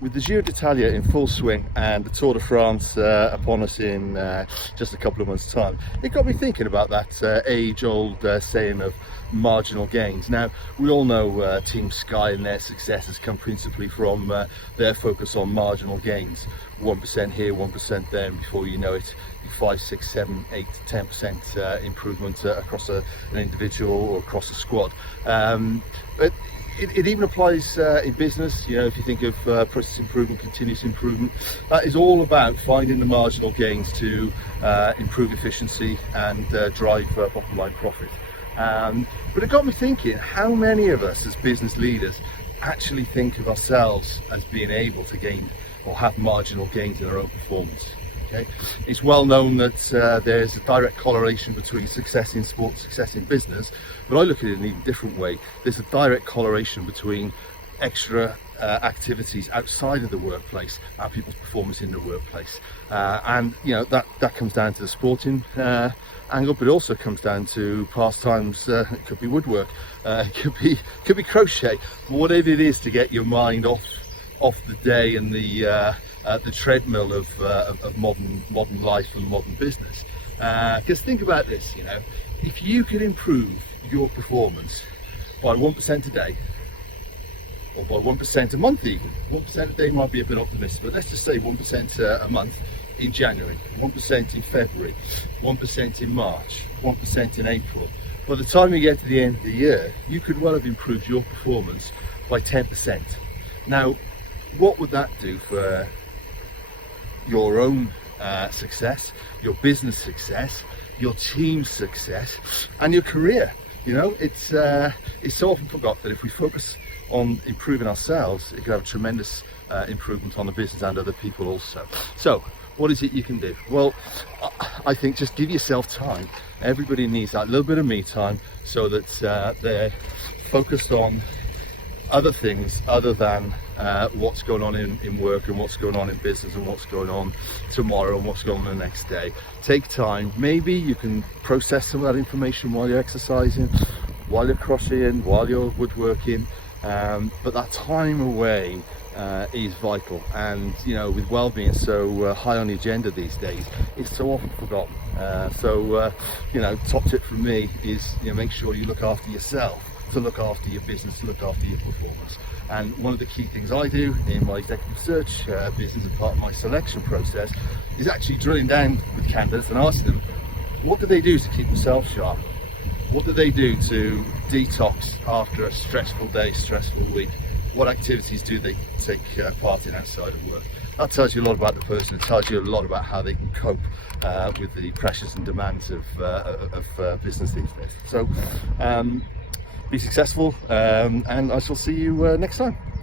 With the Giro d'Italia in full swing and the Tour de France upon us in just a couple of months' time, it got me thinking about that age-old saying of marginal gains. Now, we all know Team Sky and their success has come principally from their focus on marginal gains. 1% here, 1% there, and before you know it, 5, 6, 7, 8, 10% improvement across an individual or across a squad. But it even applies in business. You know, if you think of process improvement, continuous improvement, that is all about finding the marginal gains to improve efficiency and drive bottom line profit. But it got me thinking, how many of us as business leaders actually think of ourselves as being able to gain or have marginal gains in our own performance? Okay. It's well known that there's a direct correlation between success in sport, success in business, but I look at it in an even different way. There's a direct correlation between extra activities outside of the workplace and people's performance in the workplace, and you know that comes down to the sporting angle, but it also comes down to pastimes. It could be woodwork, it could be crochet, whatever it is to get your mind off the day and the treadmill of modern life and modern business. Because think about this, you know, if you can improve your performance by 1% a day, or by 1% a month even, 1% a day might be a bit optimistic, but let's just say 1% a month in January, 1% in February, 1% in March, 1% in April. By the time you get to the end of the year, you could well have improved your performance by 10%. Now, what would that do for your own success, your business success, your team's success, and your career? You know, it's so often forgot that if we focus on improving ourselves, it can have a tremendous improvement on the business and other people also. So, what is it you can do? Well, I think just give yourself time. Everybody needs that little bit of me time so that they're focused on other things other than what's going on in work and what's going on in business and what's going on tomorrow and what's going on the next day. Take time. Maybe you can process some of that information while you're exercising, while you're crocheting, while you're woodworking, but that time away is vital. And you know, with well-being so high on the agenda these days, it's so often forgotten. You know, top tip from me is, you know, make sure you look after yourself, to look after your business, to look after your performance. And one of the key things I do in my executive search business and part of my selection process is actually drilling down with candidates and asking them, what do they do to keep themselves sharp? What do they do to detox after a stressful day, stressful week? What activities do they take part in outside of work? That tells you a lot about the person. It tells you a lot about how they can cope with the pressures and demands of business these days. So be successful, and I shall see you next time.